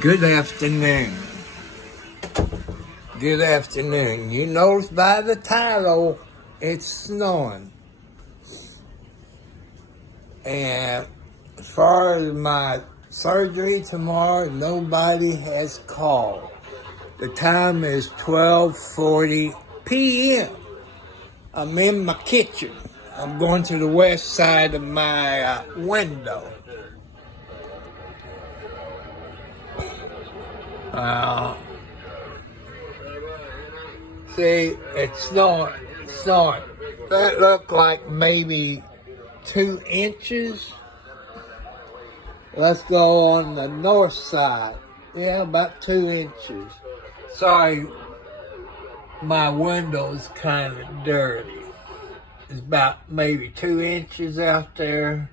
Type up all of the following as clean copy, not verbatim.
Good afternoon. Good afternoon. You notice by the title, it's snowing. And as far as my surgery tomorrow, nobody has called. The time is 12:40 p.m. I'm in my kitchen. I'm going to the west side of my window. See, it's snowing. That looked like maybe 2 inches. Let's go on the north side. Yeah, about 2 inches. Sorry, my window's kind of dirty. It's about maybe 2 inches out there.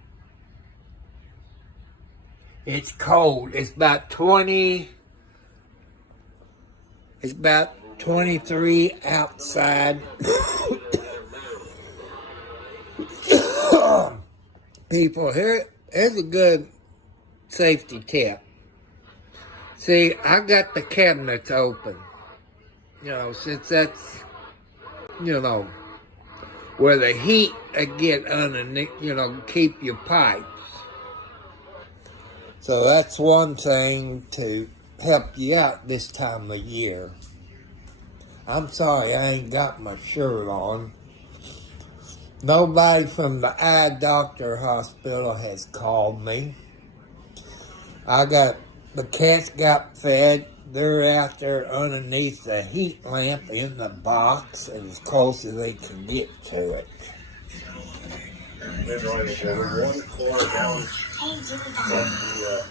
It's cold. It's about 23 outside. People, here's a good safety tip. See, I got the cabinets open. Since that's, where the heat get underneath, keep your pipes. So that's one thing to help you out this time of year. I'm sorry I ain't got my shirt on. Nobody from the eye doctor hospital has called me. The cats got fed. They're out there underneath the heat lamp in the box as close as they can get to it.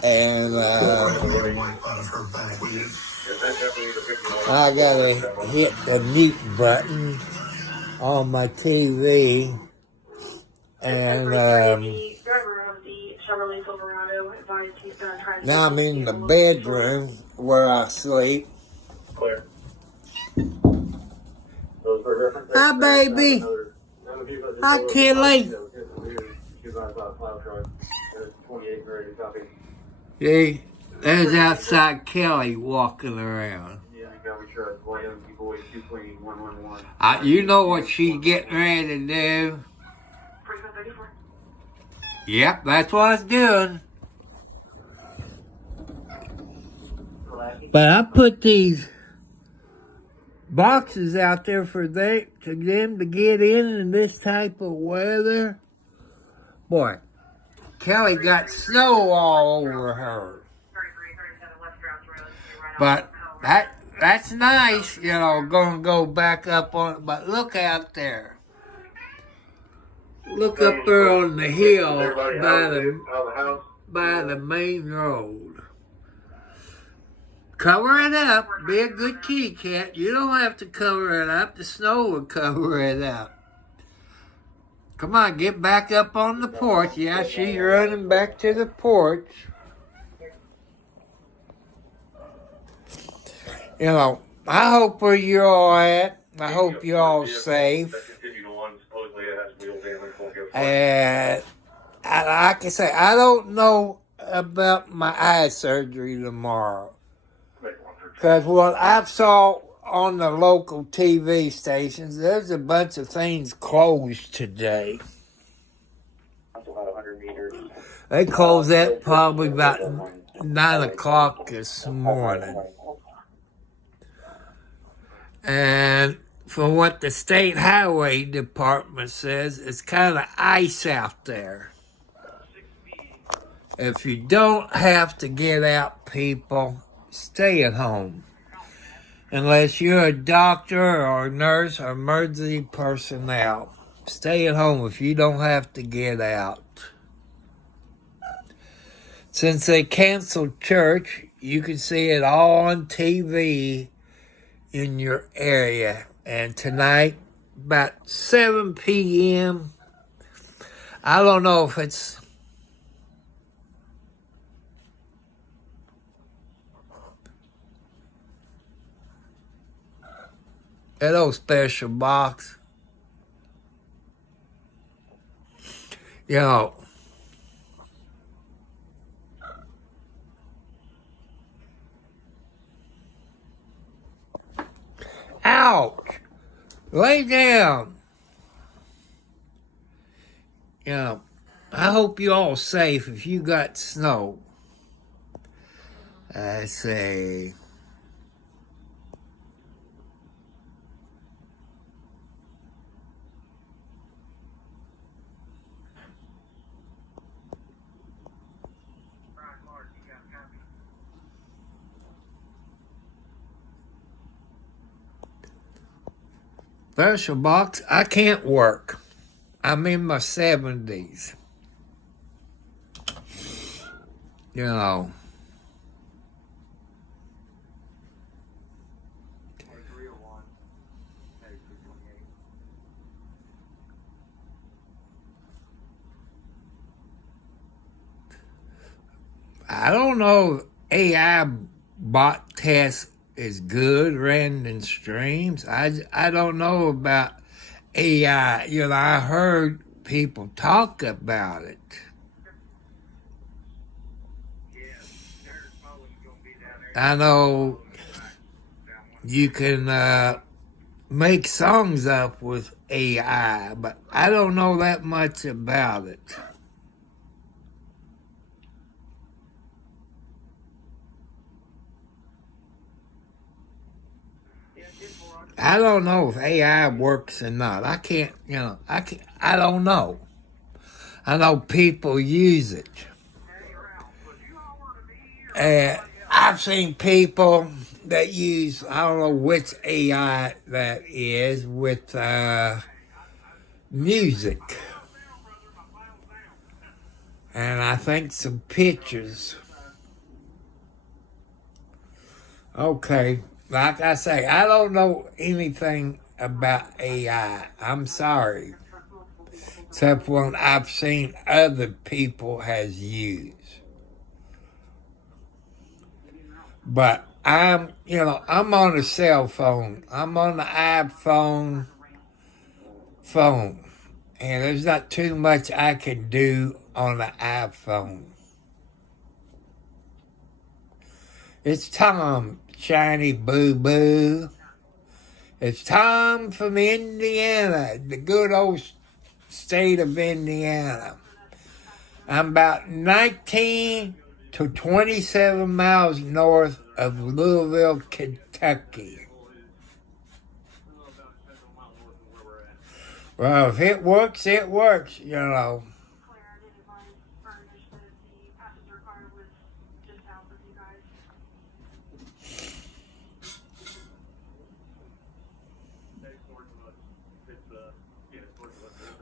And I gotta hit the mute button on my TV, and now I'm in the bedroom where I sleep. Clear. Hi, baby. Hi, Kelly. See, there's outside Kelly walking around. You know what she's getting ready to do? Yep, that's what I was doing. But I put these boxes out there for them to get in this type of weather. Boy, Kelly got snow all over her. But that's nice, gonna go back up on it. But look out there. Look up there on the hill by the main road. Cover it up. Be a good kitty cat. You don't have to cover it up. The snow will cover it up. Come on, get back up on the porch. Yeah, she's running back to the porch. I hope where you're all at. I hope you're all safe. And like I say, I don't know about my eye surgery tomorrow. Because what I saw on the local TV stations, there's a bunch of things closed today. They closed that probably about 9 o'clock this morning. And from what the state highway department says, it's kind of ice out there. If you don't have to get out, people, stay at home. Unless you're a doctor or a nurse or emergency personnel. Stay at home if you don't have to get out. Since they canceled church, you can see it all on TV in your area. And tonight, about 7 p.m., I don't know if it's that old special box. Ouch! Lay down. You know, I hope you all safe if you got snow. I say. Special box, I can't work. I'm in my 70s. You know. I don't know if AI bot test is good, random streams. I don't know about AI. You know, I heard people talk about it. I know you can make songs up with AI, but I don't know that much about it. I don't know if AI works or not. I can't, I don't know. I know people use it. And I've seen people that use, I don't know which AI that is, with music. And I think some pictures. Okay, like I say, I don't know anything about AI. I'm sorry. Except one I've seen other people has used. But I'm on a cell phone. I'm on the iPhone phone. And there's not too much I can do on the iPhone. It's Tom, Shiny Boo Boo. It's Tom from Indiana, the good old state of Indiana. I'm about 19 to 27 miles north of Louisville, Kentucky. Well, if it works, it works, you know.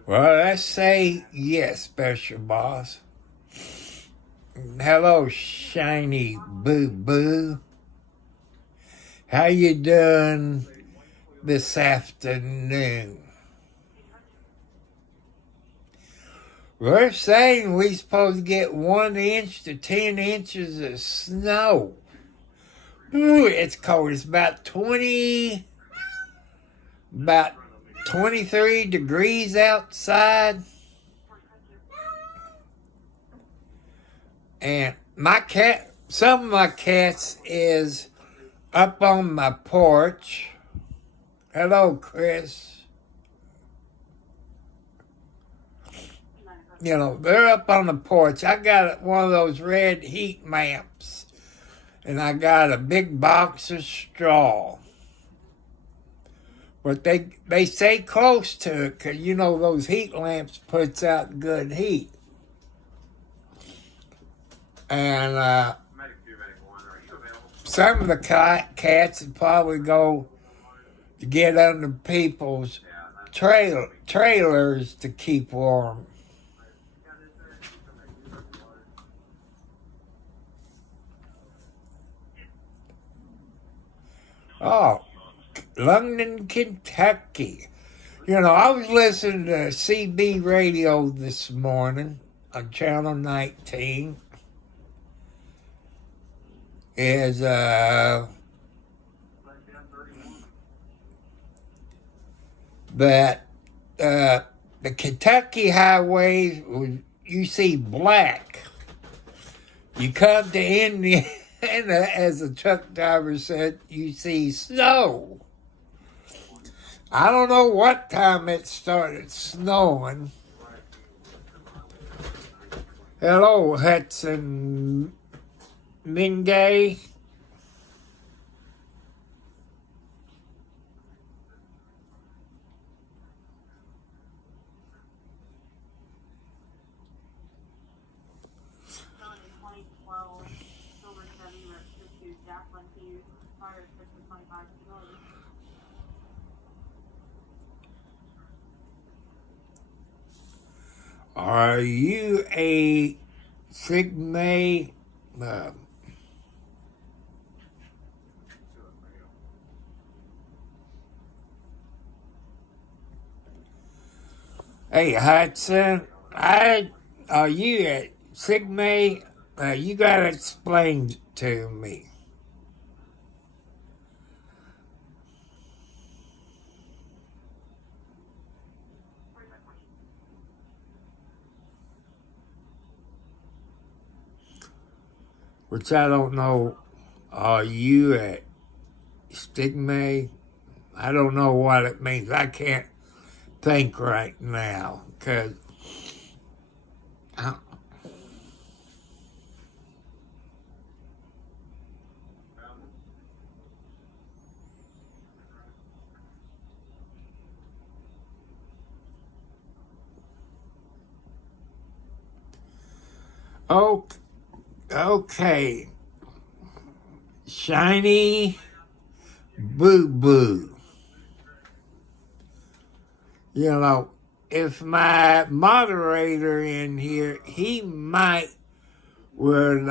Well, let's say yes, Special Boss. Hello, Shiny Boo Boo. How you doing this afternoon? We're saying we're supposed to get 1 inch to 10 inches of snow. Ooh, it's cold. It's about 23 degrees outside. And some of my cats is up on my porch. Hello, Chris. You know, they're up on the porch. I got one of those red heat lamps. And I got a big box of straw. But they stay close to it because, you know, those heat lamps puts out good heat. And some of the cats would probably go to get under people's trailers to keep warm. Oh, London, Kentucky. You know, I was listening to CB radio this morning on Channel 19. Is that the Kentucky highways, you see black. You come to Indiana, as the truck driver said, you see snow. I don't know what time it started snowing. Hello, Hudson Mingay. Are you a Sigma? Uh, hey, Hudson, are you a Sigma? You gotta explain to me. Which I don't know. Are you a Stigma? I don't know what it means. I can't think right now because. Okay. Shiny Boo Boo. You know, if my moderator in here, he might would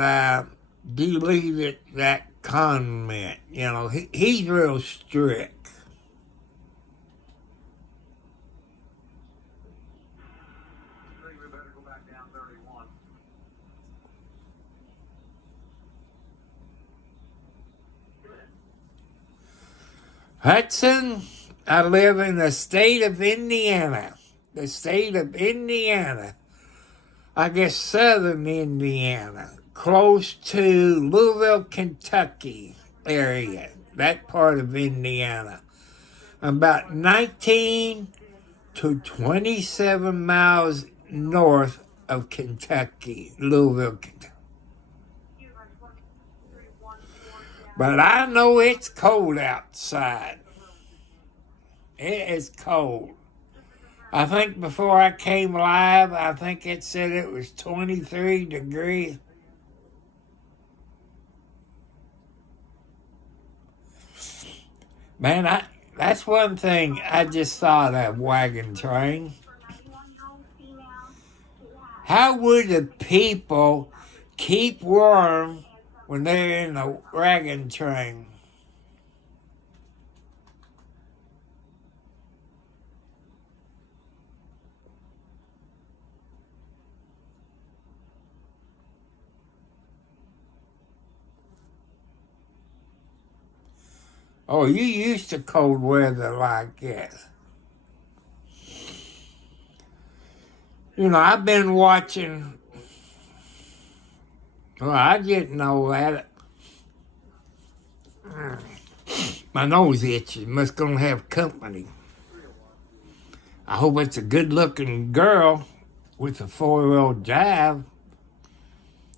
delete that comment. You know, he's real strict. Hudson, I live in the state of Indiana. The state of Indiana. I guess southern Indiana. Close to Louisville, Kentucky area. That part of Indiana. About 19 to 27 miles north of Kentucky, Louisville, Kentucky. But I know it's cold outside. It is cold. I think before I came live, I think it said it was 23 degrees. Man, that's one thing I just thought of, Wagon Train. How would the people keep warm when they're in a wagon train? Oh, you used to cold weather like this. You know, I've been watching. Well, I didn't know that. My nose itches. Must gonna have company. I hope it's a good-looking girl with a four-wheel drive.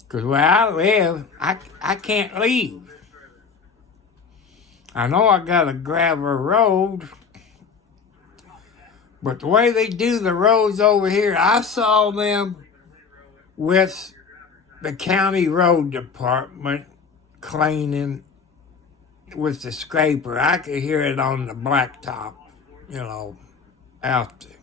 Because where I live, I can't leave. I know I got a gravel road, but the way they do the roads over here, I saw them with the county road department cleaning with the scraper. I could hear it on the blacktop, you know, out there.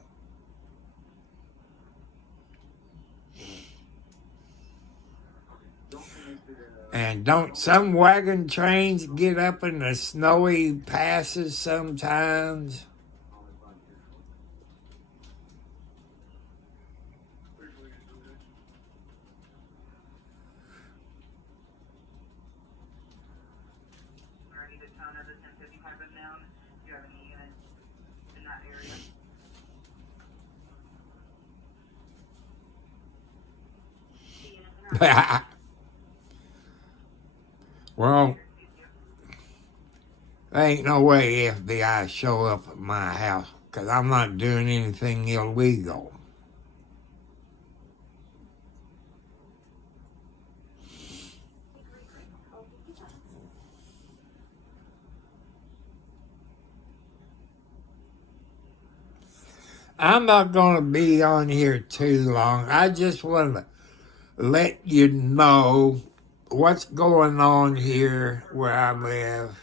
And don't some wagon trains get up in the snowy passes sometimes? Well, ain't no way FBI show up at my house because I'm not doing anything illegal. I'm not going to be on here too long. I just want to let you know what's going on here where I live.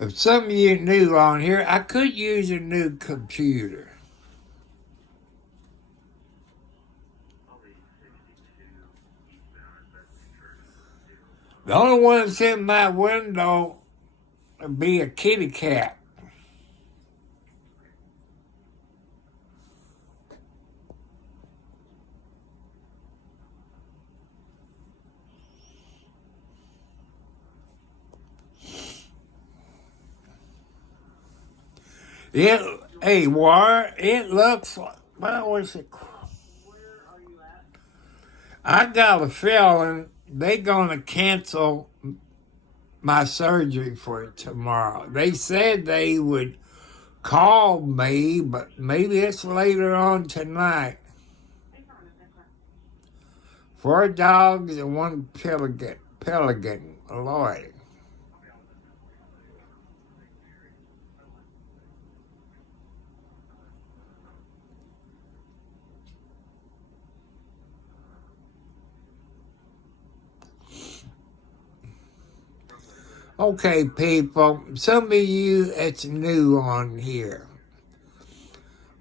If some of you new on here, I could use a new computer. The only one that's in my window would be a kitty cat. It looks like, well, what's it? I got a feeling they're going to cancel my surgery for tomorrow. They said they would call me, but maybe it's later on tonight. 4 dogs and 1 pelican, Lloyd. Okay, people, some of you that's new on here,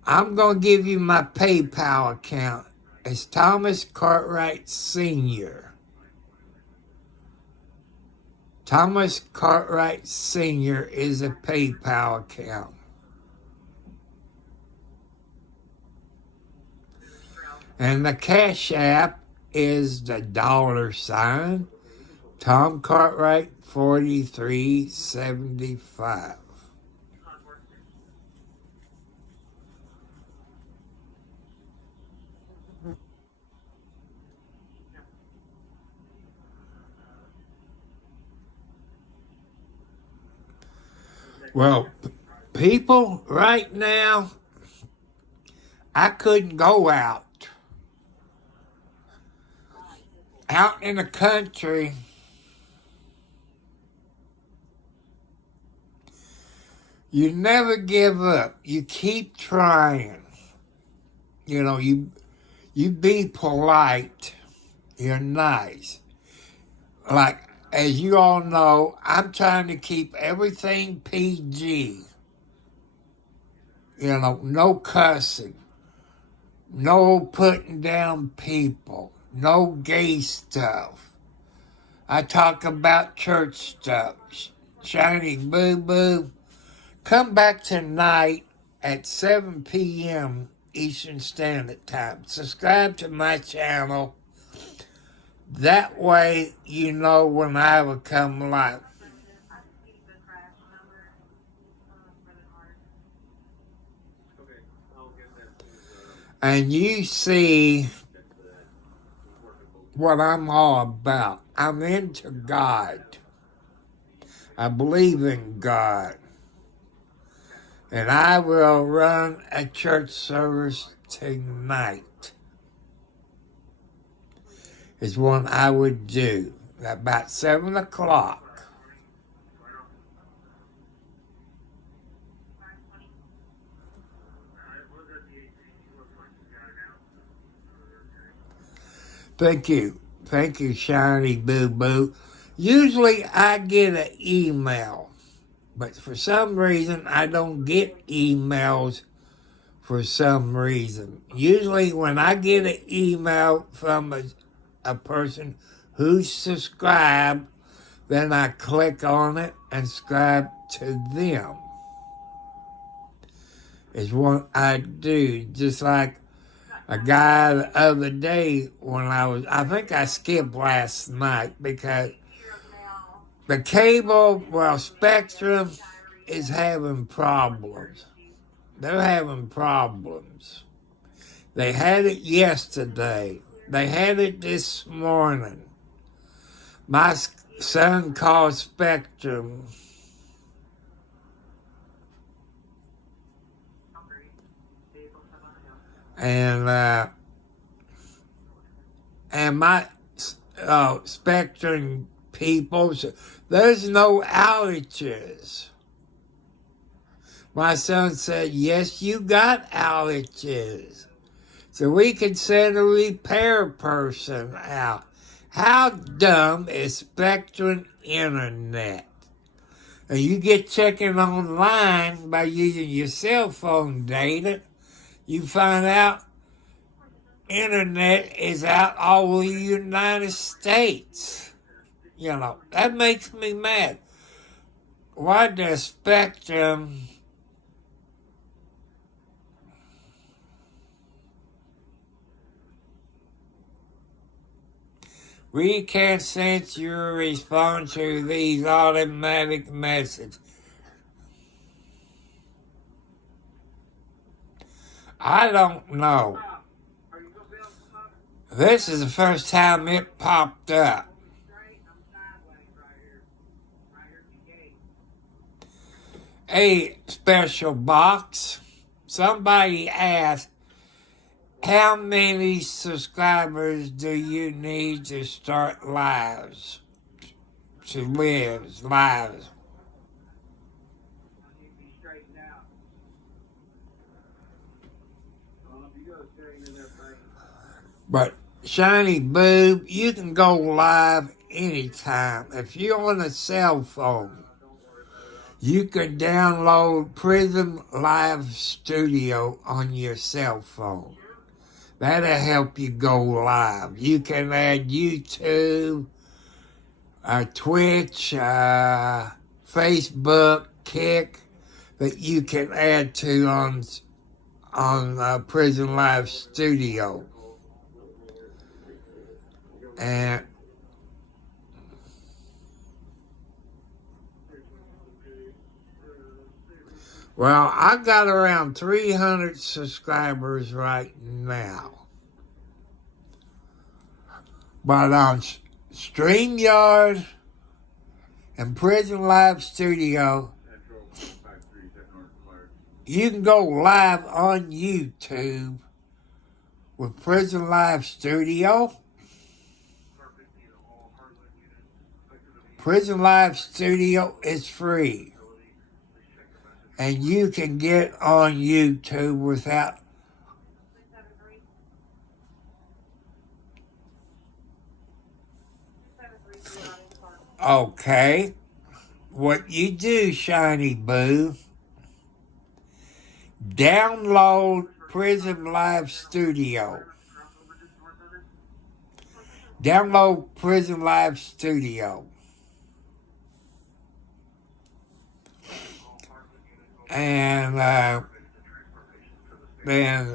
I'm going to give you my PayPal account. It's Thomas Cartwright Sr. Thomas Cartwright Sr. is a PayPal account. And the Cash App is the $, Tom Cartwright 4375. Well, people, right now, I couldn't go out in the country. You never give up. You keep trying. You know, you be polite. You're nice. Like, as you all know, I'm trying to keep everything PG. You know, no cussing. No putting down people. No gay stuff. I talk about church stuff. Shiny Boo Boo. Come back tonight at 7 p.m. Eastern Standard Time. Subscribe to my channel. That way you know when I will come live. And you see what I'm all about. I'm into God. I believe in God. And I will run a church service tonight. Is what I would do. About 7 o'clock. Thank you. Thank you, Shiny Boo Boo. Usually I get an email. But for some reason, I don't get emails for some reason. Usually when I get an email from a person who's subscribed, then I click on it and subscribe to them. Is what I do. Just like a guy the other day when I think I skipped last night because the cable, Spectrum is having problems. They're having problems. They had it yesterday. They had it this morning. My son called Spectrum. And my Spectrum people, there's no outages. My son said, yes, you got outages. So we can send a repair person out. How dumb is Spectrum Internet? And you get checking online by using your cell phone data, you find out Internet is out all over the United States. You know, that makes me mad. Why does Spectrum we can't sense your response to these automatic messages? I don't know. This is the first time it popped up. A special box. Somebody asked, how many subscribers do you need to start lives? To live lives. But Shiny Boob, you can go live anytime. If you're on a cell phone, you can download Prism Live Studio on your cell phone. That'll help you go live. You can add YouTube, Twitch, Facebook, Kick, that you can add to on Prism Live Studio. And well, I got around 300 subscribers right now. But on StreamYard and Prism Live Studio, you can go live on YouTube with Prism Live Studio. Prism Live Studio is free. And you can get on YouTube without. Okay. What you do, Shiny Boo, download Prism Live Studio. Download Prism Live Studio. And then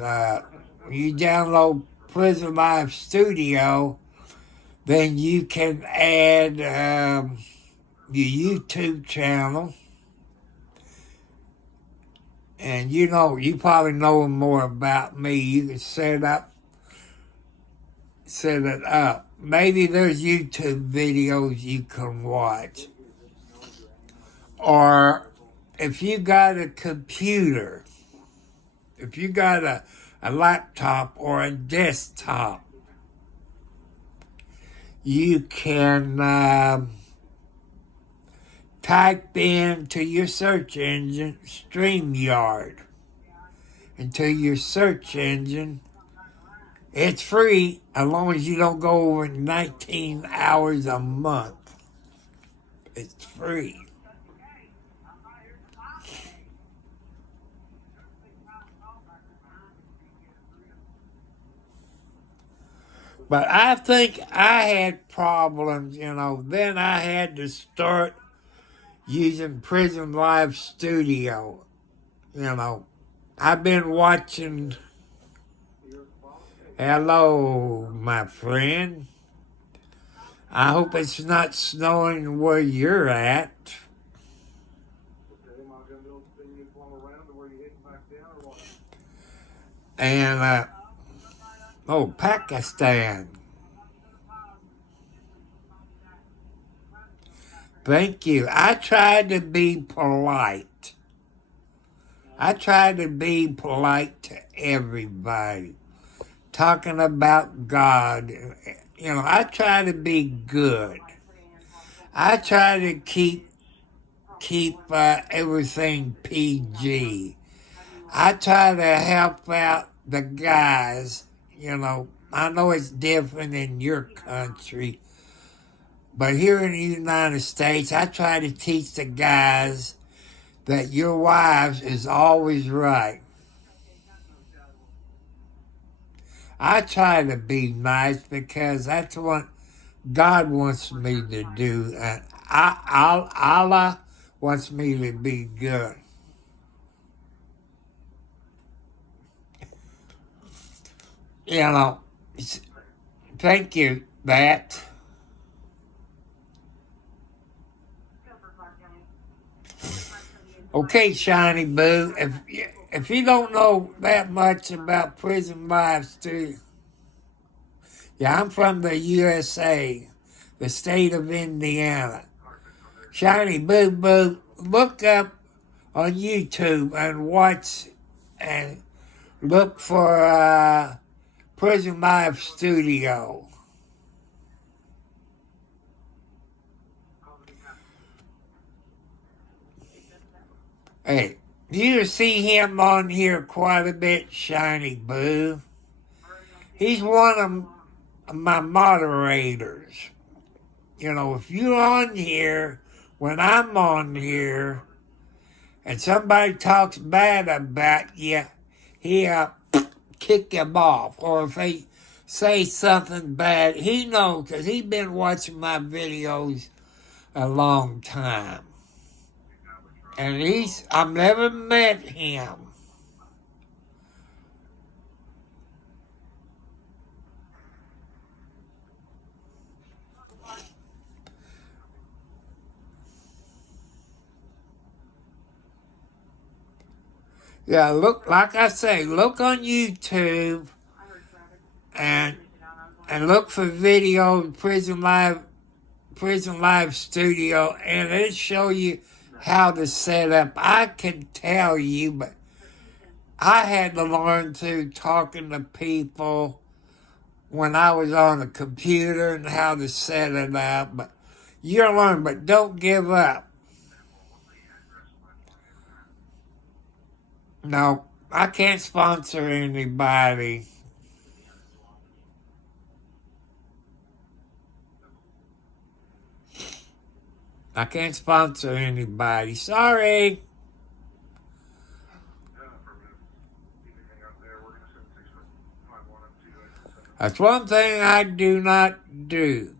you download Prism Live Studio, then you can add your YouTube channel. And you probably know more about me. You can set it up. Maybe there's YouTube videos you can watch. Or if you got a computer, if you got a laptop or a desktop, you can type into your search engine StreamYard. Into your search engine, it's free as long as you don't go over 19 hours a month. It's free. But I think I had problems, then I had to start using Prism Live Studio. I've been watching. Hello, my friend. I hope it's not snowing where you're at. And, Pakistan. Thank you. I tried to be polite. I try to be polite to everybody. Talking about God. I try to be good. I try to keep everything PG. I try to help out the guys. I know it's different in your country, but here in the United States, I try to teach the guys that your wives is always right. I try to be nice because that's what God wants me to do. And Allah wants me to be good. Thank you, Bat. Okay, Shiny Boo, if you don't know that much about prison lives, too, yeah, I'm from the USA, the state of Indiana. Shiny Boo Boo, look up on YouTube and watch and look for Prison Live Studio. Hey, you see him on here quite a bit, Shiny Boo. He's one of my moderators. If you're on here, when I'm on here, and somebody talks bad about you, he'll kick him off. Or if they say something bad, he knows, because he's been watching my videos a long time. And I've never met him. Yeah, like I say, look on YouTube and look for video Prison Live Studio, and it'll show you how to set up. I can tell you, but I had to learn to talking to people when I was on a computer and how to set it up. But you'll learn, but don't give up. No, I can't sponsor anybody. I can't sponsor anybody. Sorry. That's one thing I do not do.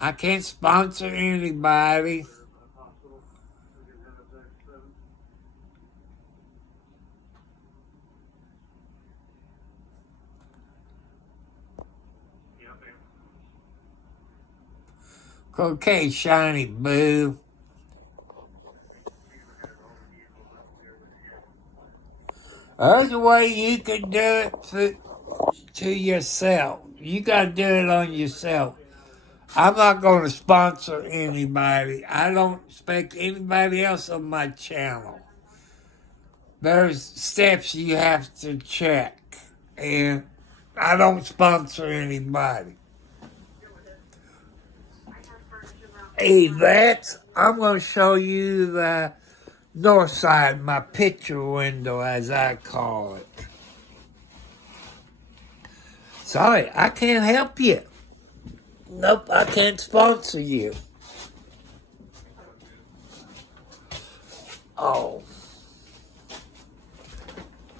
I can't sponsor anybody. Okay, Shiny Boo. There's a way you can do it to yourself. You got to do it on yourself. I'm not going to sponsor anybody. I don't expect anybody else on my channel. There's steps you have to check. And I don't sponsor anybody. Hey, I'm going to show you the north side, my picture window, as I call it. Sorry, I can't help you. Nope, I can't sponsor you. Oh.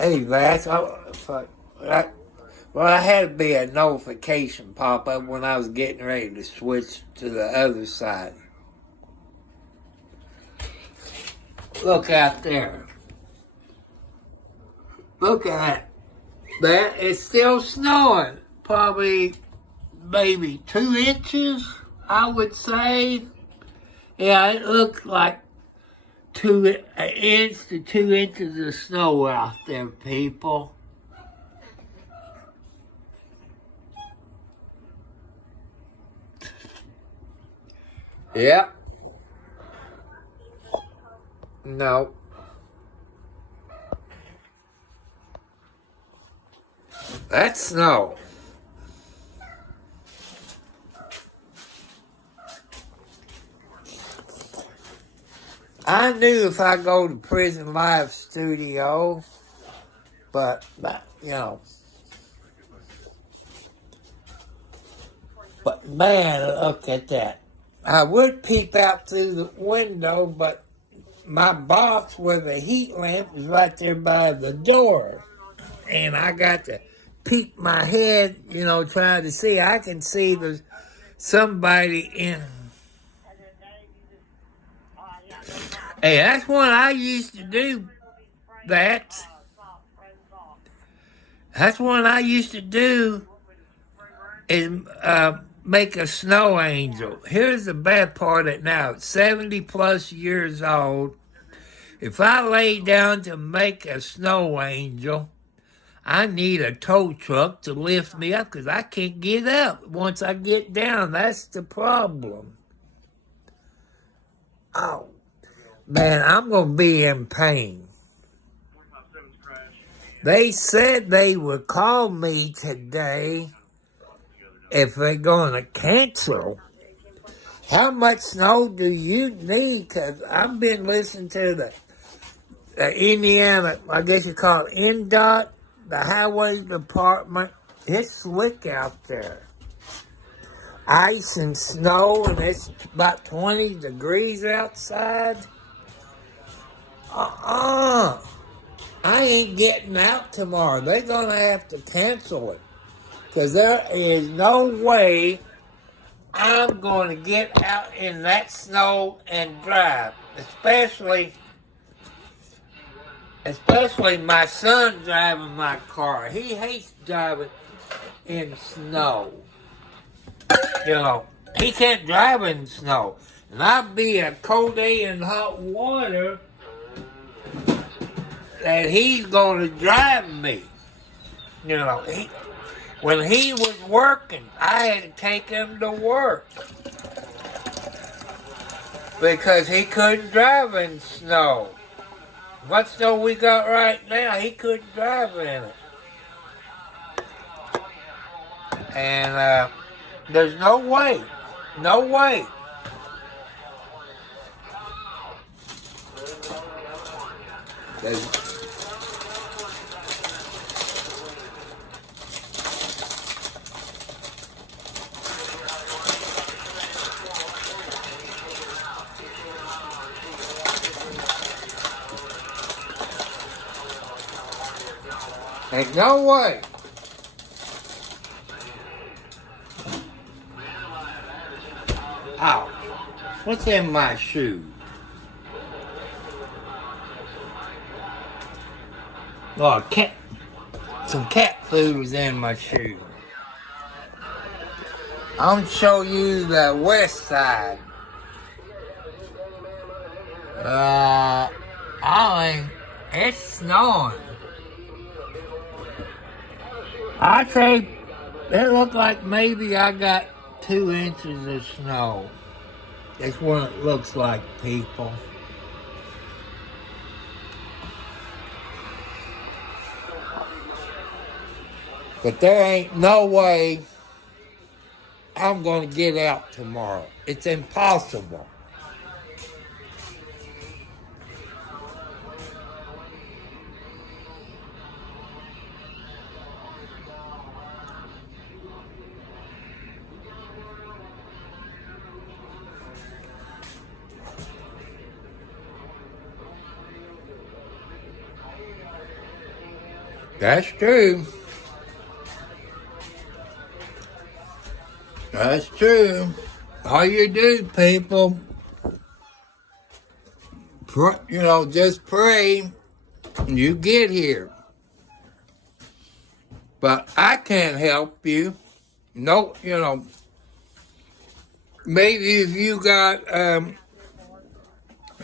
Hey, I had to be a notification pop up when I was getting ready to switch to the other side. Look out there. Look at that. It's still snowing. Probably maybe 2 inches, I would say. Yeah, it looks like an inch to 2 inches of snow out there, people. Yep. No. That's snow. I knew if I go to Prison Live Studio, but you know, but man, look at that. I would peep out through the window, but my box with the heat lamp is right there by the door. And I got to peek my head, you know, trying to see. I can see there's somebody in. Hey, that's what I used to do. That's what I used to do is make a snow angel. Here's the bad part of it now. 70 plus years old. If I lay down to make a snow angel, I need a tow truck to lift me up because I can't get up once I get down. That's the problem. Oh, man, I'm going to be in pain. They said they would call me today if they're going to cancel. How much snow do you need? Because I've been listening to the Indiana, I guess you call it NDOT, the Highway Department. It's slick out there. Ice and snow, and it's about 20 degrees outside. I ain't getting out tomorrow. They're going to have to cancel it. Because there is no way I'm going to get out in that snow and drive. Especially my son driving my car. He hates driving in snow. You know, he can't drive in snow. And I'll be a cold day in hot water that he's going to drive me. You know, when he was working, I had to take him to work because he couldn't drive in snow. What snow we got right now, he couldn't drive in it. And there's no way. There's no way. Ow. What's in my shoe? Oh, some cat food was in my shoe. I'm going to show you the west side. It's snowing. I say it looked like maybe I got 2 inches of snow. That's what it looks like, people. But there ain't no way I'm going to get out tomorrow. It's impossible. That's true. That's true. All you do, people, just pray you get here. But I can't help you. No, maybe if you got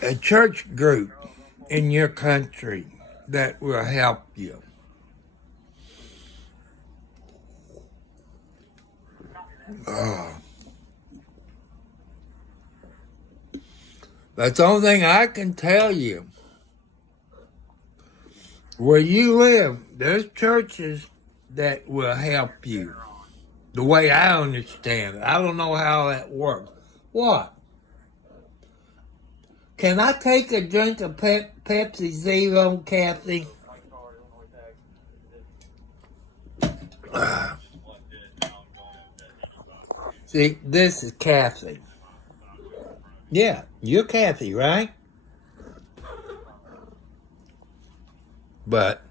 a church group in your country that will help you. That's the only thing I can tell you. Where you live, there's churches that will help you. The way I understand it. I don't know how that works. What? Can I take a drink of Pepsi Zero, Kathy? See, this is Kathy. Yeah, you're Kathy, right? But,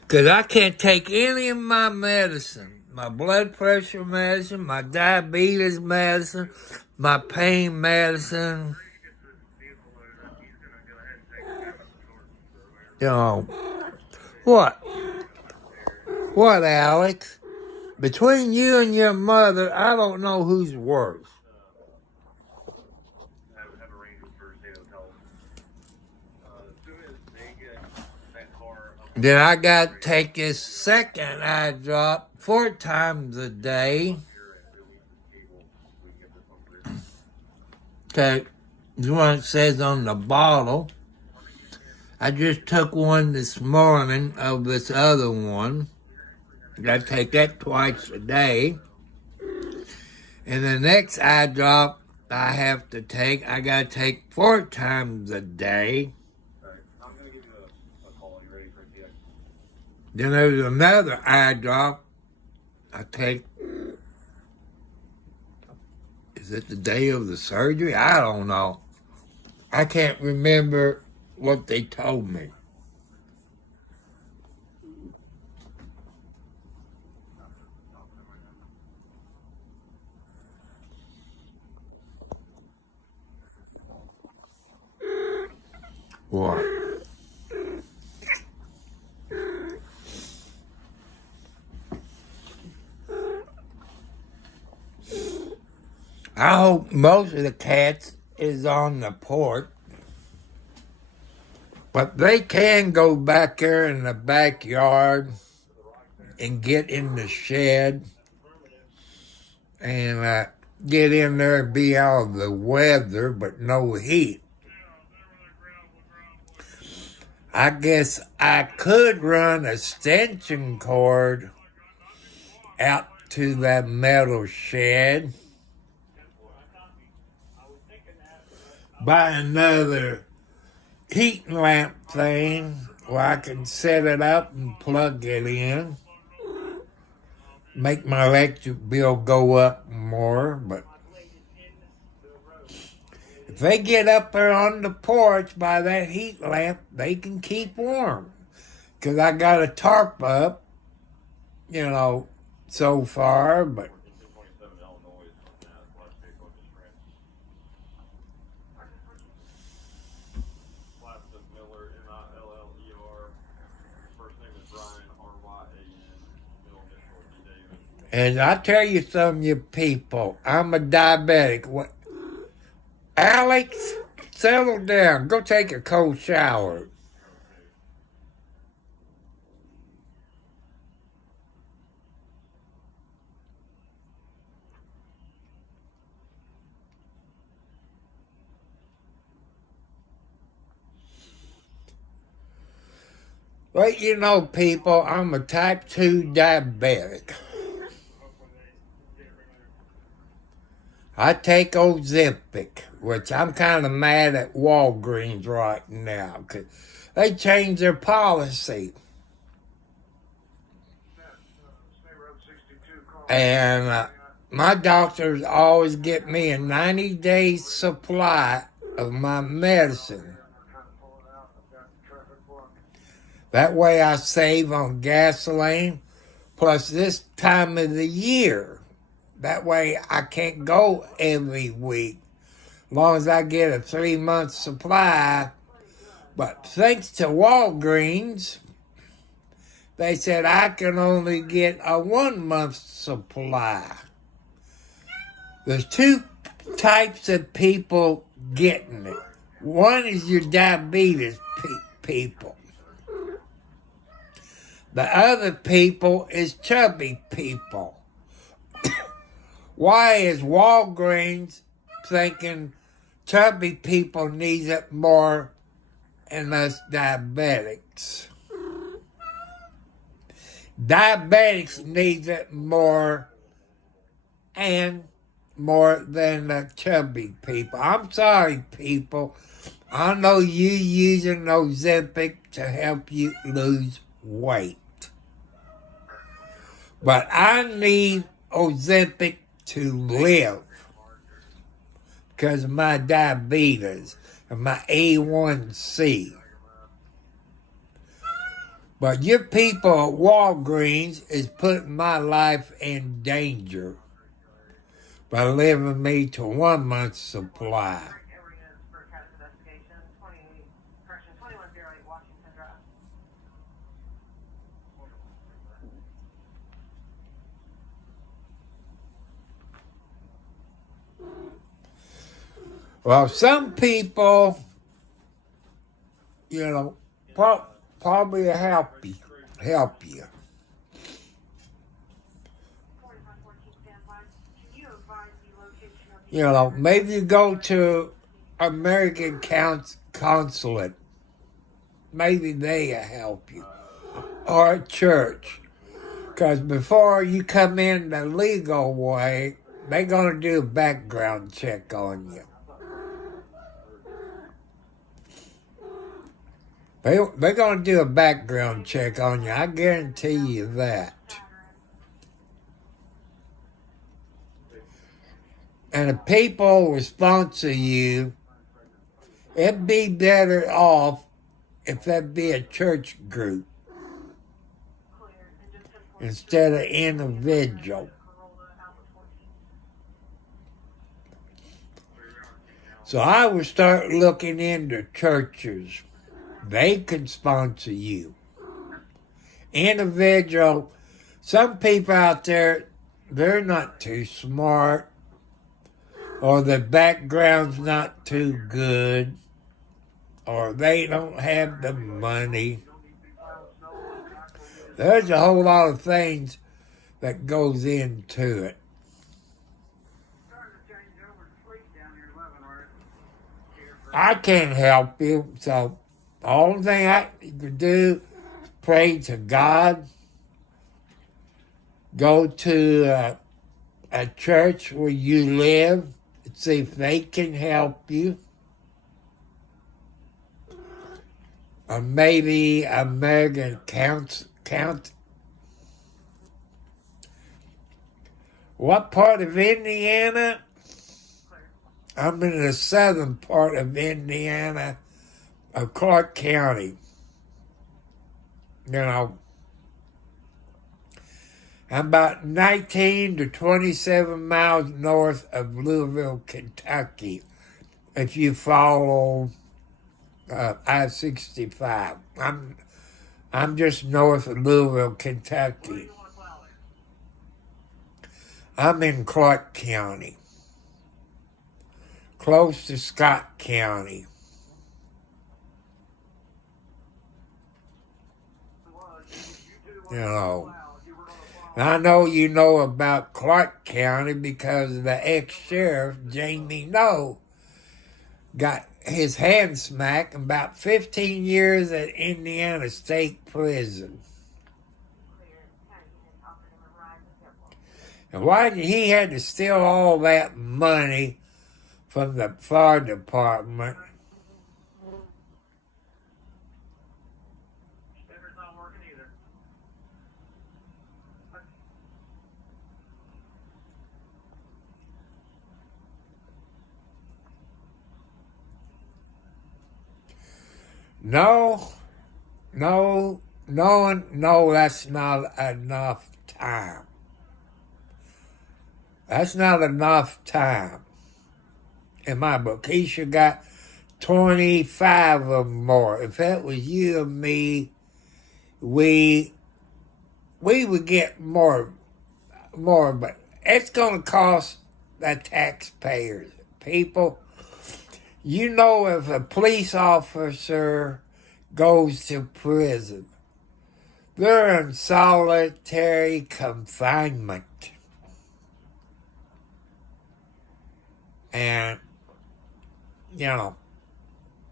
because I can't take any of my medicine, my blood pressure medicine, my diabetes medicine, my pain medicine. What? What, Alex? Between you and your mother, I don't know who's worse. Then I got to take this second eye drop 4 times a day. Okay, this one says on the bottle. I just took one this morning of this other one. I take that twice a day. And the next eye drop I have to take, I got to take 4 times a day. I'm going to give you a call. You ready for it? Then there's another eye drop I take. Is it the day of the surgery? I don't know. I can't remember what they told me. What? I hope most of the cats is on the porch. But they can go back there in the backyard and get in the shed and get in there and be out of the weather, but no heat. I guess I could run a extension cord out to that metal shed. Buy another heat lamp thing where I can set it up and plug it in. Make my electric bill go up more, but if they get up there on the porch by that heat lamp, they can keep warm. Because I got a tarp up, so far, but and I tell you something, you people, I'm a diabetic. What? Alex, settle down. Go take a cold shower. Well, people, I'm a type 2 diabetic. I take Ozempic, which I'm kind of mad at Walgreens right now because they changed their policy. And my doctors always get me a 90-day supply of my medicine. That way I save on gasoline, plus this time of the year. That way I can't go every week, as long as I get a 3-month supply. But thanks to Walgreens, they said I can only get a 1-month supply. There's 2 types of people getting it. One is your diabetes people. The other people is chubby people. Why is Walgreens thinking chubby people need it more and us diabetics? Diabetics need it more and more than the chubby people. I'm sorry, people. I know you using Ozempic to help you lose weight. But I need Ozempic to live because of my diabetes and my A1C. But your people at Walgreens is putting my life in danger by leaving me to 1 month's supply. Well, some people, probably help you. Maybe you go to American consulate. Maybe they help you. Or a church. Because before you come in the legal way, they're going to do a background check on you. They're going to do a background check on you. I guarantee you that. And if people will sponsor you, it'd be better off if that'd be a church group instead of individual. So I would start looking into churches. They can sponsor you. Individual, some people out there, they're not too smart, or their background's not too good, or they don't have the money. There's a whole lot of things that goes into it. I can't help you, so the only thing I can do is pray to God, go to a church where you live, see if they can help you. Or maybe American count. What part of Indiana? I'm in the southern part of Indiana, of Clark County. I'm about 19 to 27 miles north of Louisville, Kentucky, if you follow I-65. I'm just north of Louisville, Kentucky. I'm in Clark County, close to Scott County. I know you know about Clark County because the ex-sheriff, Jamie Noe, got his hand smacked and about 15 years at Indiana State Prison. And why did he had to steal all that money from the fire department? No, that's not enough time. That's not enough time in my book. He should got 25 or more. If that was you and me, we would get more, but it's going to cost the taxpayers, people. You know, if a police officer goes to prison, they're in solitary confinement. And, you know,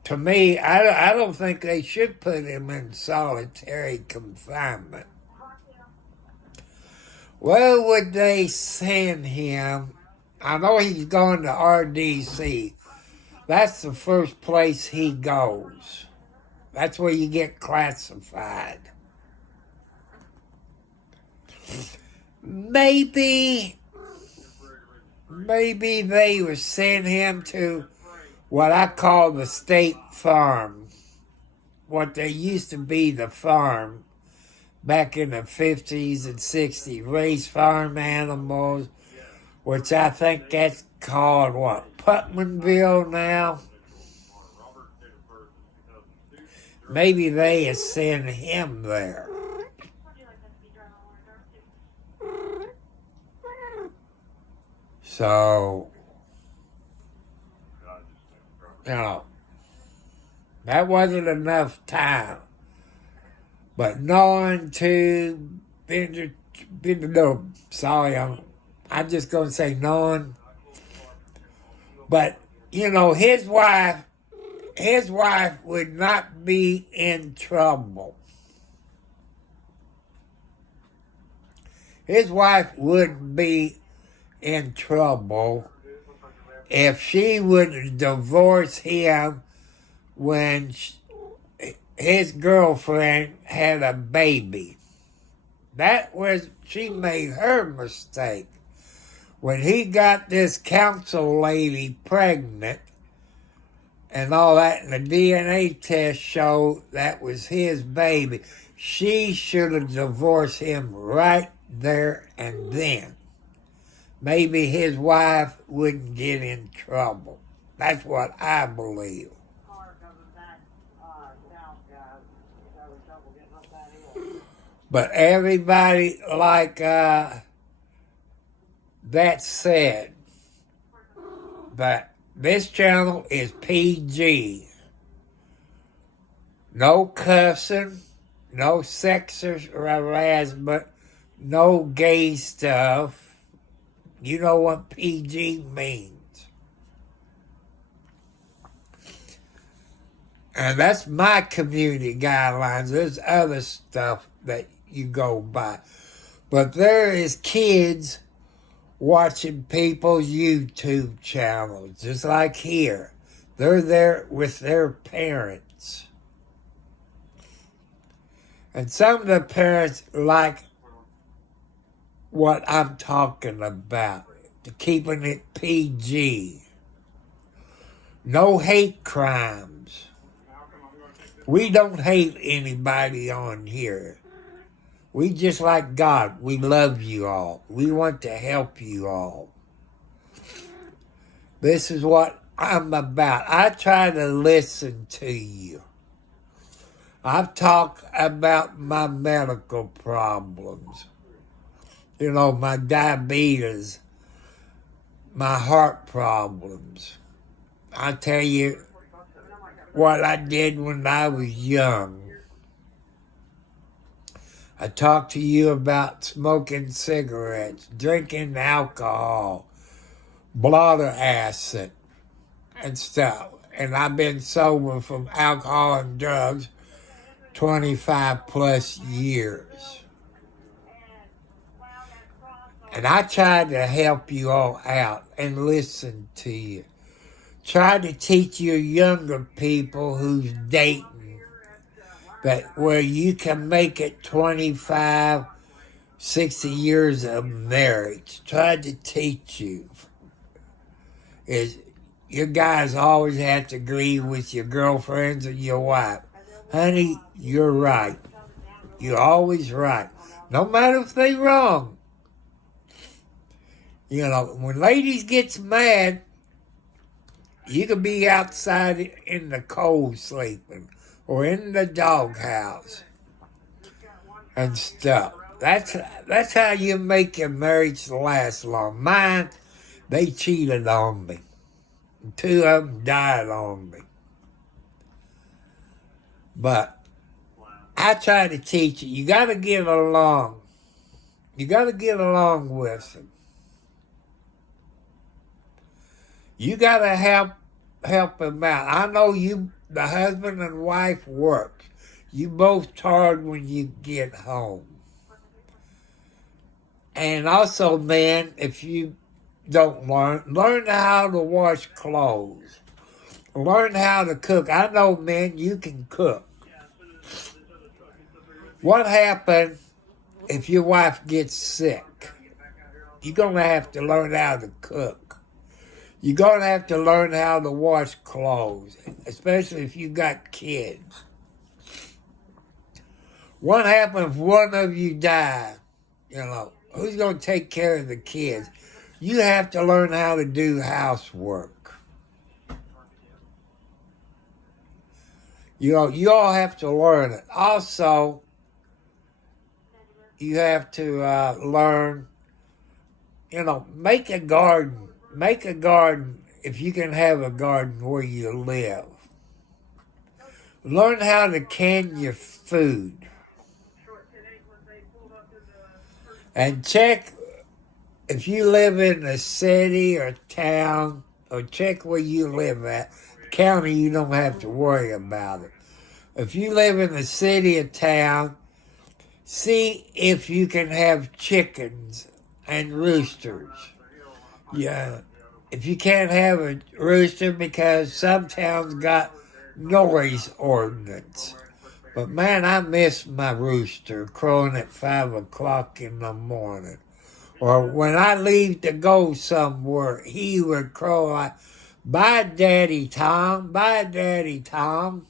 to me, I don't think they should put him in solitary confinement. Where would they send him? I know he's going to RDC. That's the first place he goes. That's where you get classified. Maybe they would send him to what I call the state farm. What they used to be the farm back in the 50s and 60s. Raise farm animals, which I think that's called what? Putmanville now? Maybe they would send him there. So, you know, that wasn't enough time. But knowing to, sorry, I'm just going to say knowing. But, you know, his wife would not be in trouble. His wife wouldn't be in trouble if she would divorce him when his girlfriend had a baby. She made her mistake. When he got this council lady pregnant and all that, and the DNA test showed that was his baby, she should have divorced him right there and then. Maybe his wife wouldn't get in trouble. That's what I believe. But everybody, like that said, that this channel is PG. No cussing, no sex harassment, no gay stuff. You know what PG means. And that's my community guidelines. There's other stuff that you go by. But there is kids watching people's YouTube channels, just like here. They're there with their parents. And some of the parents like what I'm talking about, keeping it PG. No hate crimes. We don't hate anybody on here. We just like God. We love you all. We want to help you all. This is what I'm about. I try to listen to you. I've talked about my medical problems. You know, my diabetes, my heart problems. I tell you what I did when I was young. I talked to you about smoking cigarettes, drinking alcohol, blotter acid, and stuff. And I've been sober from alcohol and drugs 25 plus years. And I tried to help you all out and listen to you. Try to teach your younger people who's dating that where you can make it 25, 60 years of marriage. Try to teach you. Is you guys always have to agree with your girlfriends or your wife. Honey, you're right. You're always right. No matter if they're wrong. You know, when ladies gets mad, you can be outside in the cold sleeping or in the doghouse and stuff. That's how you make your marriage last long. Mine, they cheated on me. 2 of them died on me. But I try to teach you. You got to get along. You got to get along with them. You got to help them out. I know you, the husband and wife, work. You both tired when you get home. And also, man, if you don't learn how to wash clothes. Learn how to cook. I know, man, you can cook. What happens if your wife gets sick? You're going to have to learn how to cook. You're going to have to learn how to wash clothes, especially if you got kids. What happens if one of you die? You know, who's going to take care of the kids? You have to learn how to do housework. You know, you all have to learn it. Also, you have to learn, you know, make a garden. Make a garden if you can have a garden where you live. Learn how to can your food. And check if you live in a city or town, or check where you live at. County, you don't have to worry about it. If you live in a city or town, see if you can have chickens and roosters. Yeah, if you can't have a rooster because some towns got noise ordinance. But man, I miss my rooster crowing at 5 o'clock in the morning. Or when I leave to go somewhere, he would crow like, "Bye, Daddy Tom, bye, Daddy Tom."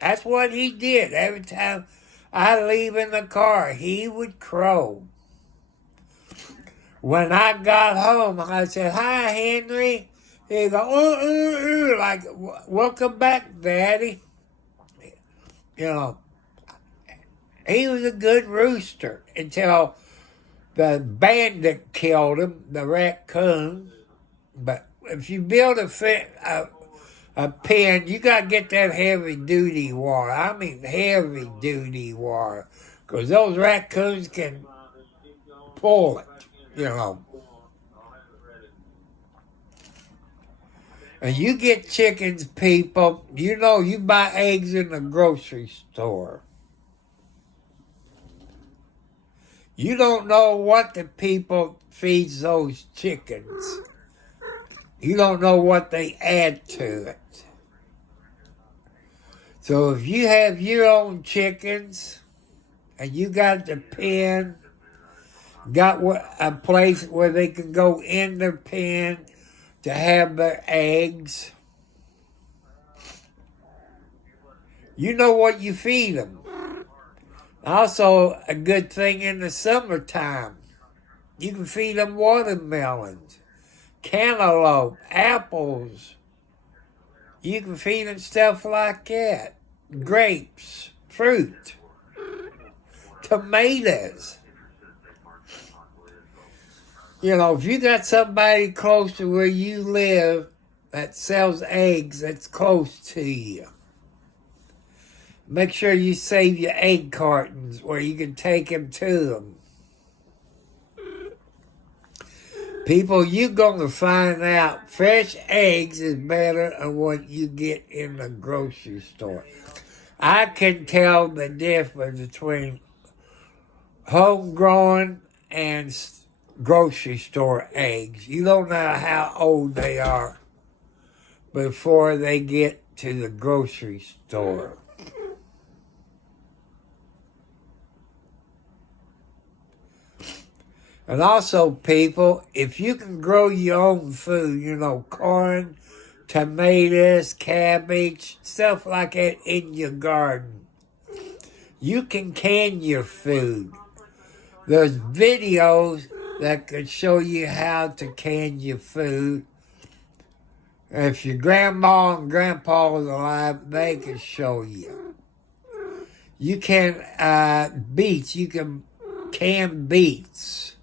That's what he did. Every time I leave in the car, he would crow. When I got home, I said, "Hi, Henry." He'd go, like, "Welcome back, Daddy." You know, he was a good rooster until the bandit killed him, the raccoon. But if you build a pen, you got to get that heavy-duty wire. I mean heavy-duty wire. Because those raccoons can pull it, you know. And you get chickens, people, you know, you buy eggs in the grocery store. You don't know what the people feeds those chickens. You don't know what they add to it. So if you have your own chickens and you got the pen, got a place where they can go in their pen to have their eggs, you know what you feed them. Also, a good thing in the summertime, you can feed them watermelons, cantaloupe, apples. You can feed them stuff like that. Grapes, fruit, tomatoes. You know, if you got somebody close to where you live that sells eggs that's close to you, make sure you save your egg cartons where you can take them to them. People, you're going to find out fresh eggs is better than what you get in the grocery store. I can tell the difference between homegrown and grocery store eggs. You don't know how old they are before they get to the grocery store. And also, people, if you can grow your own food, you know, corn, tomatoes, cabbage, stuff like that in your garden, you can your food. There's videos that can show you how to can your food. If your grandma and grandpa is alive, they can show you. You can, beets, you can can beets.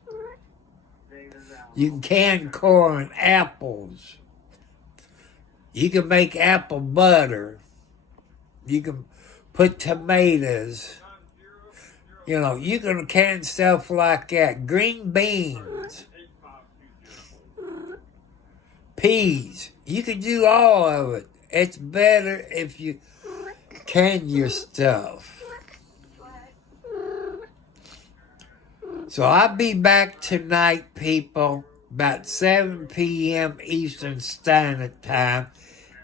You can corn, apples. You can make apple butter. You can put tomatoes. You know, you can can stuff like that. Green beans. Peas. You can do all of it. It's better if you can your stuff. So I'll be back tonight, people, about 7 p.m. Eastern Standard Time,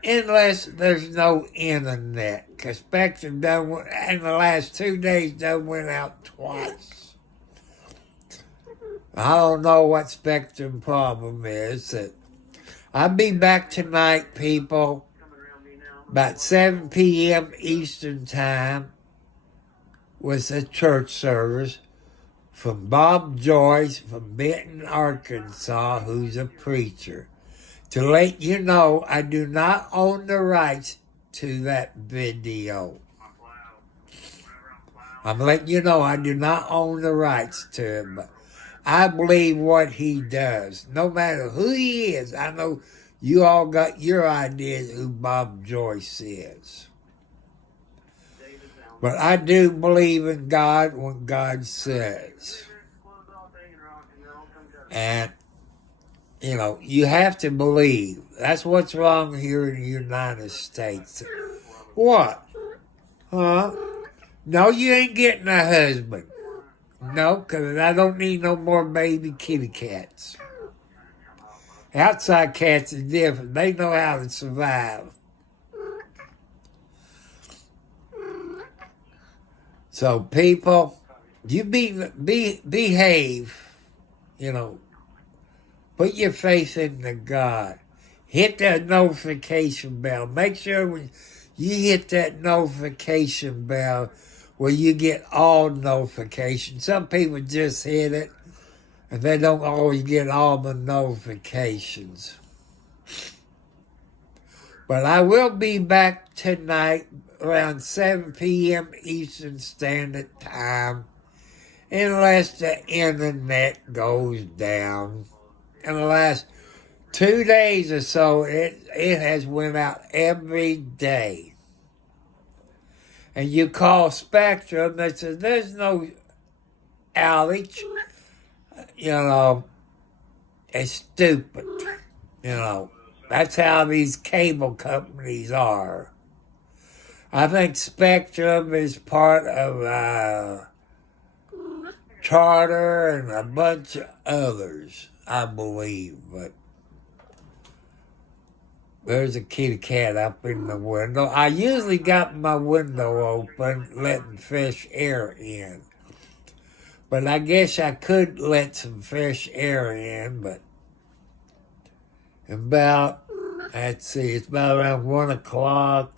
unless there's no internet, because Spectrum done in the last 2 days done went out twice. I don't know what Spectrum problem is. I'll be back tonight, people, about 7 p.m. Eastern Time with a church service from Bob Joyce from Benton, Arkansas, who's a preacher. To let you know, I do not own the rights to that video. I'm letting you know I do not own the rights to it, but I believe what he does. No matter who he is, I know you all got your ideas who Bob Joyce is. But I do believe in God when God says. And, you know, you have to believe. That's what's wrong here in the United States. What? Huh? No, you ain't getting a husband. No, because I don't need no more baby kitty cats. Outside cats are different. They know how to survive. So, people, you behave, you know, put your faith into God. Hit that notification bell. Make sure when you hit that notification bell where you get all notifications. Some people just hit it, and they don't always get all the notifications. But I will be back tonight around 7 p.m. Eastern Standard Time, unless the internet goes down. In the last 2 days or so, it has went out every day. And you call Spectrum, they say, there's no outage. You know, it's stupid. You know, that's how these cable companies are. I think Spectrum is part of Charter and a bunch of others, I believe. But there's a kitty cat up in the window. I usually got my window open, letting fresh air in. But I guess I could let some fresh air in, but about, it's about around 1 o'clock.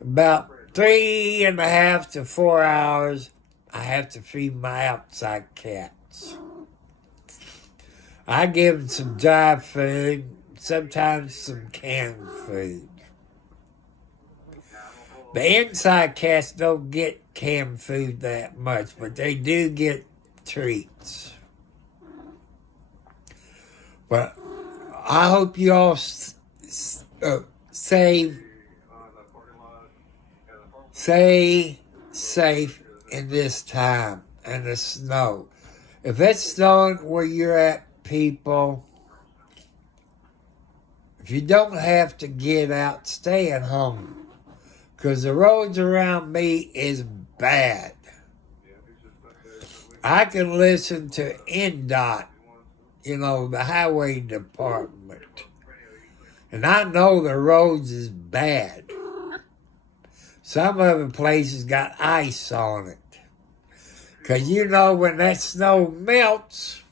About 3.5 to 4 hours, I have to feed my outside cats. I give them some dry food, sometimes some canned food. The inside cats don't get canned food that much, but they do get treats. But I hope you all stay safe in this time and the snow. If it's snowing where you're at, people, if you don't have to get out, stay at home. Because the roads around me is bad. I can listen to NDOT, you know, the highway department. And I know the roads is bad. Some other places got ice on it. Because you know when that snow melts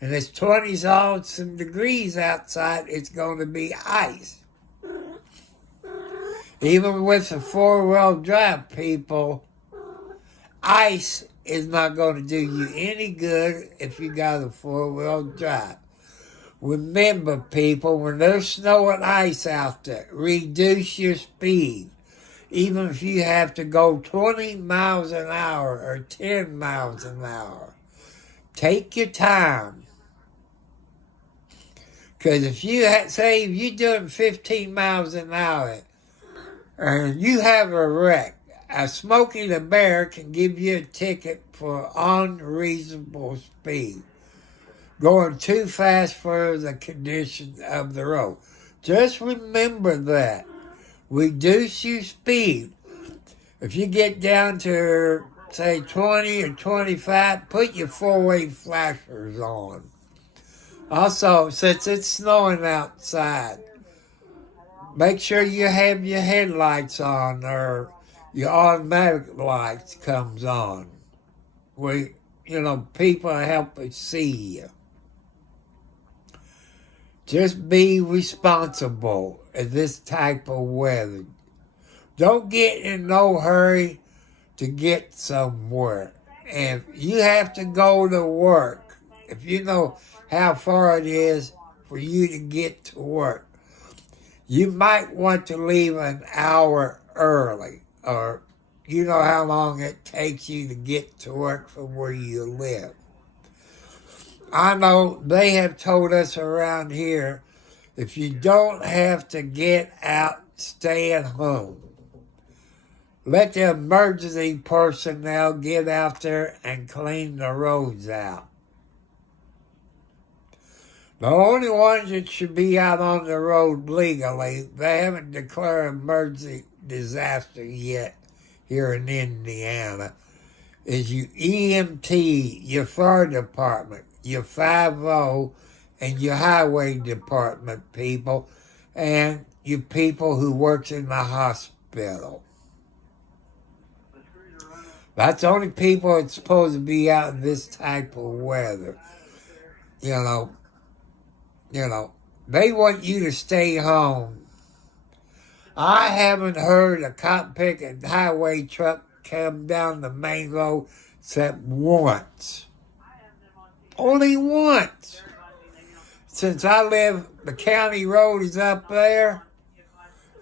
and it's 20-some degrees outside, it's going to be ice. Even with the four-wheel drive, people, ice is not going to do you any good if you got a four-wheel drive. Remember, people, when there's snow and ice out there, reduce your speed. Even if you have to go 20 miles an hour or 10 miles an hour. Take your time. Because if you say if you're doing 15 miles an hour and you have a wreck, a Smokey the Bear can give you a ticket for unreasonable speed, going too fast for the conditions of the road. Just remember that. Reduce your speed. If you get down to, say, 20 or 25, put your four-way flashers on. Also, since it's snowing outside, make sure you have your headlights on or your automatic lights comes on. People help us see you. Just be responsible in this type of weather. Don't get in no hurry to get somewhere. And you have to go to work. If you know how far it is for you to get to work, you might want to leave an hour early, or you know how long it takes you to get to work from where you live. I know they have told us around here, if you don't have to get out, stay at home. Let the emergency personnel get out there and clean the roads out. The only ones that should be out on the road legally, they haven't declared emergency disaster yet here in Indiana, is your EMT, your fire department, your 5-0, and your highway department people, and your people who works in the hospital. That's the only people that's supposed to be out in this type of weather. They want you to stay home. I haven't heard a cop picking highway truck come down the main road except once. Only once. Since I live, the county road is up there.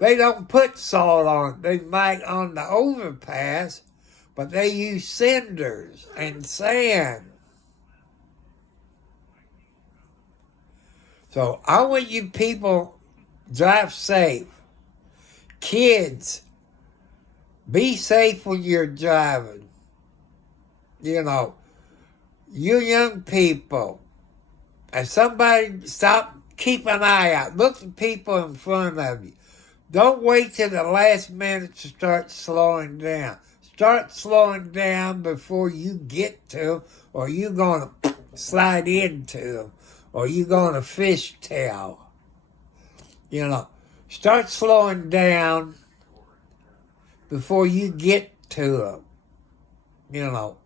They don't put salt on it. They might on the overpass, but they use cinders and sand. So I want you people drive safe. Kids, be safe when you're driving. You young people, if somebody stop, keep an eye out. Look at people in front of you. Don't wait till the last minute to start slowing down. Start slowing down before you get to them, or you're going to slide into them, or you're going to fishtail. Start slowing down before you get to them.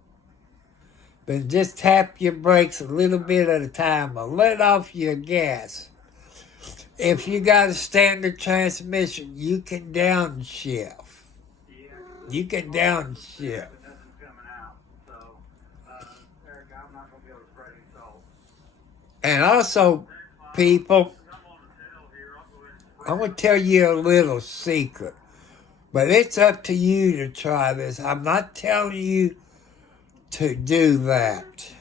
Then just tap your brakes a little bit at a time, or let off your gas. If you got a standard transmission, you can downshift. You can downshift. And also, people, I'm going to tell you a little secret, but it's up to you to try this. I'm not telling you to do that.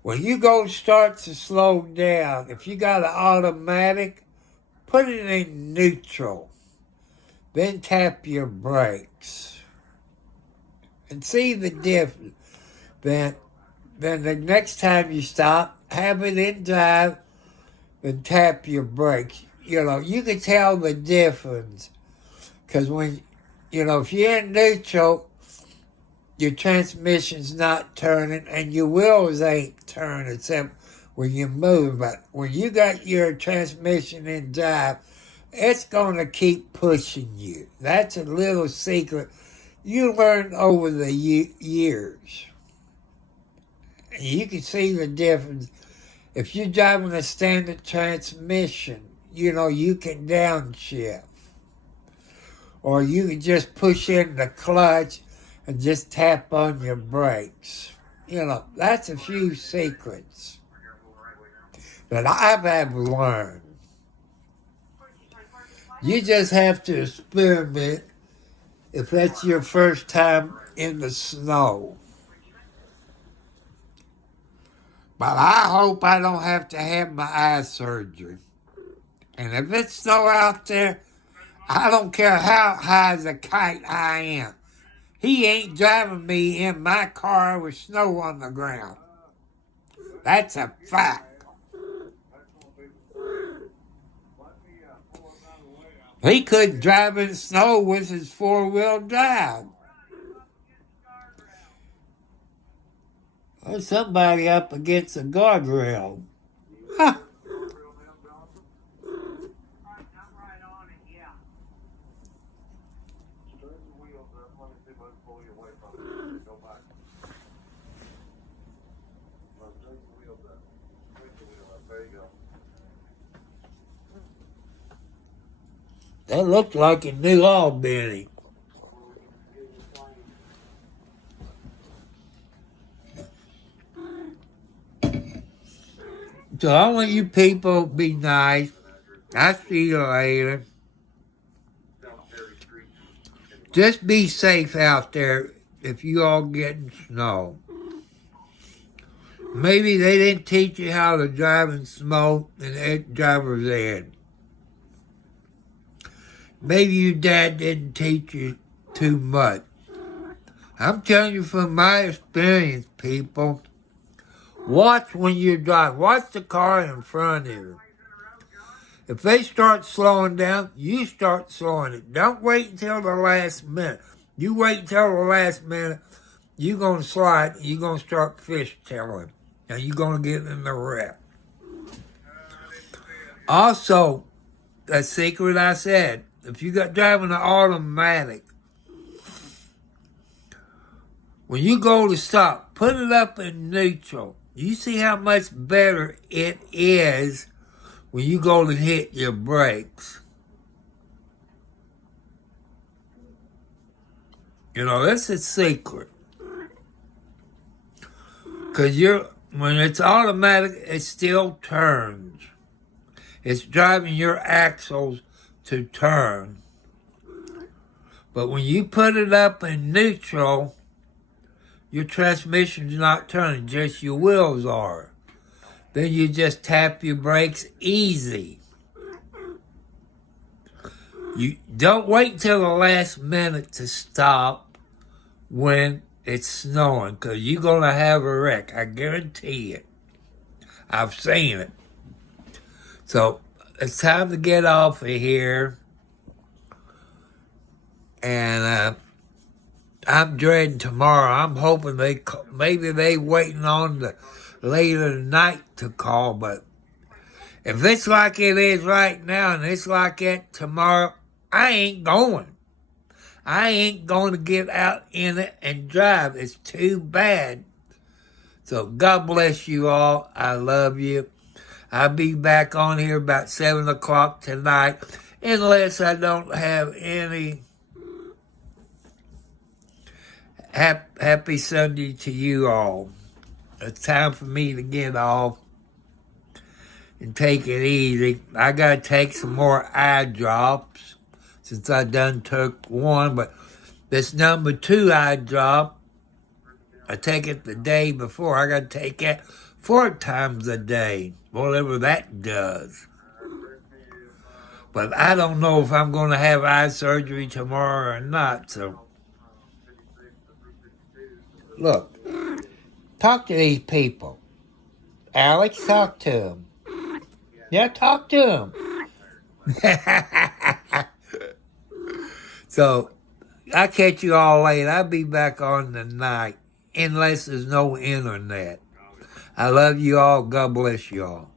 When you go start to slow down, if you got an automatic, put it in neutral. Then tap your brakes. And see the difference. Then the next time you stop, have it in drive, then tap your brakes. You can tell the difference. Because if you're in neutral, your transmission's not turning and your wheels ain't turning except when you're moving. But when you got your transmission in drive, it's going to keep pushing you. That's a little secret you learn over the years. And you can see the difference. If you're driving a standard transmission, you can downshift. Or you can just push in the clutch and just tap on your brakes. That's a few secrets that I've had to learn. You just have to experiment if that's your first time in the snow. But I hope I don't have to have my eye surgery. And if it's snow out there, I don't care how high as a kite I am. He ain't driving me in my car with snow on the ground. That's a fact. He couldn't drive in snow with his four-wheel drive. There's somebody up against a guardrail. Huh. That looked like a New Albany. So I want you people to be nice. I'll see you later. Just be safe out there if you all getting snow. Maybe they didn't teach you how to drive in snow in driver's ed. Maybe your dad didn't teach you too much. I'm telling you from my experience, people. Watch when you drive. Watch the car in front of you. If they start slowing down, you start slowing it. Don't wait until the last minute. You wait until the last minute, you're going to slide, you're going to start fishtailing, and you're going to get in the wreck. Also, that secret I said, if you got driving an automatic, when you go to stop, put it up in neutral. You see how much better it is when you go to hit your brakes. You know, that's a secret. Because when it's automatic, it still turns. It's driving your axles to turn. But when you put it up in neutral, your transmission's not turning, just your wheels are. Then you just tap your brakes easy. You don't wait until the last minute to stop when it's snowing, because you're going to have a wreck. I guarantee it. I've seen it. So it's time to get off of here. And I'm dreading tomorrow. I'm hoping maybe they waiting on the later tonight to call, but if it's like it is right now and it's like that tomorrow, I ain't going. I ain't going to get out in it and drive. It's too bad. So God bless you all. I love you. I'll be back on here about 7 o'clock tonight, unless I don't have any. Happy Sunday to you all. It's time for me to get off and take it easy. I got to take some more eye drops since I done took one, but this number 2 eye drop, I take it the day before. I got to take it 4 times a day, whatever that does. But I don't know if I'm going to have eye surgery tomorrow or not, so look. Talk to these people. Alex, talk to them. Yeah, talk to them. So, I'll catch you all later. I'll be back on tonight, unless there's no internet. I love you all. God bless you all.